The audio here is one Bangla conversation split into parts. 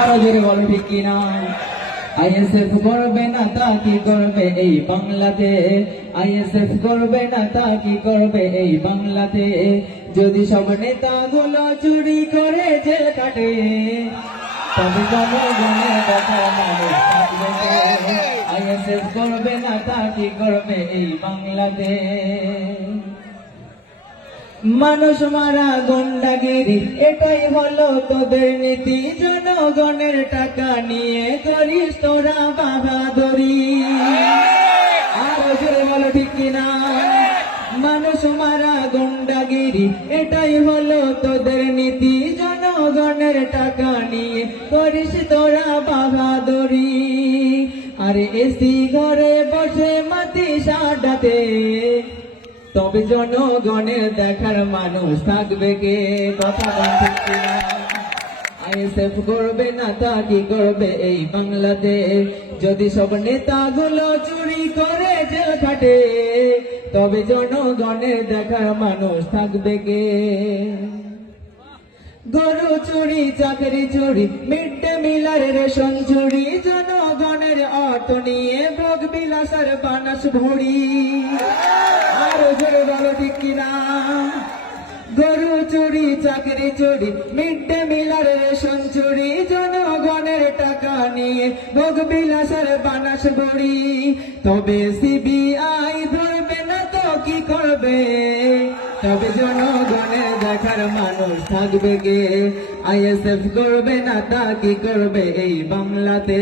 আরও জোরে বলো কিনা আইএসএফ করবে না তা কি করবে এই বাংলাতে? আইএসএফ করবে না তা কি করবে এই বাংলাতে? যদি সব নেতাগুলো চুরি করে জেল কাটে, তবে জনগণের কথা আইএসএফ করবে না তা কি করবে এই বাংলাতে? মানুষ মারা গন্ডাগিরি, এটাই হলো তোদের নীতি। জনগণের টাকা নিয়ে করিস তোরা বাহাদুরি আরও জোরে বলো ঠিক কিনা? মানুষ মারা গন্ডাগিরি, এটাই হলো তোদের নীতি। জনগণের টাকা নিয়ে করিস তোরা বাহাদুরি আরে এসি ঘরে বসে মাতি সাডাতে তবে জনগণের দেখার মানুষ থাকবে কে? কথা আইএসএফ করবে না তা কি করবে এই বাংলাদেশ? যদি সব নেতাগুলো চুরি করে জেল খাটে, তবে জনগণের দেখার মানুষ থাকবে কে? গরু চুরি, চাকরি চুরি মিড ডে মিলার রেশন চুরি, জনগণের অর্থ নিয়ে ভোগ বিলাসের বানাস ভরি। আরও জোরে বলো ঠিক কিনা গরু চুরি, চাকরি চুরি মিড ডে মিলার রেশন চুরি, জনগণের টাকা নিয়ে ভোগ বিলাসের বানাস ভরি। তবে সিবিআই ধরবে না তো কি করবে? তবে জনগণের দেখার মানুষ থাকবে কে? আইএসএফ করবে না তা কি করবে এই বাংলাতে?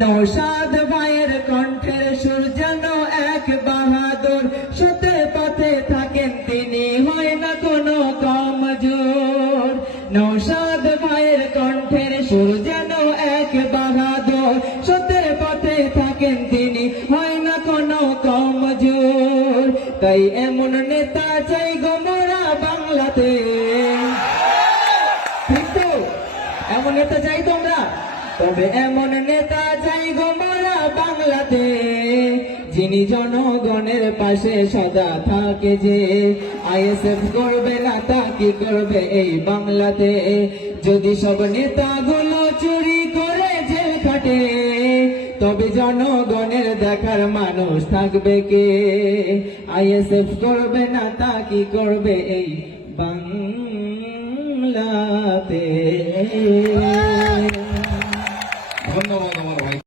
নৌসাদ ভাইয়ের কণ্ঠের সুর যেন এক বাহাদুর। সত্যের পথে থাকেন তিনি, হয় না কোনো কমজোর। নৌসাদ ভাইয়ের কণ্ঠের সুর যেন এক বাহাদুর। সত্যের পথে থাকেন তিনি, হয় না কোনো কমজোর। তাই এমন নেতা চাই গোমরা বাংলাতে। এমন নেতা চাই তোমরা। তবে এমন নেতা যিনি জনগণের পাশে সদা থাকে যে, আইএসএফ করবে না তা কি করবে এই বাংলাতে? যদি সব নেতাগুলো চুরি করে জেল খাটে, তবে জনগণের দেখার মানুষ থাকবে কে? আইএসএফ করবে না তা কি করবে এই বাংলাতে?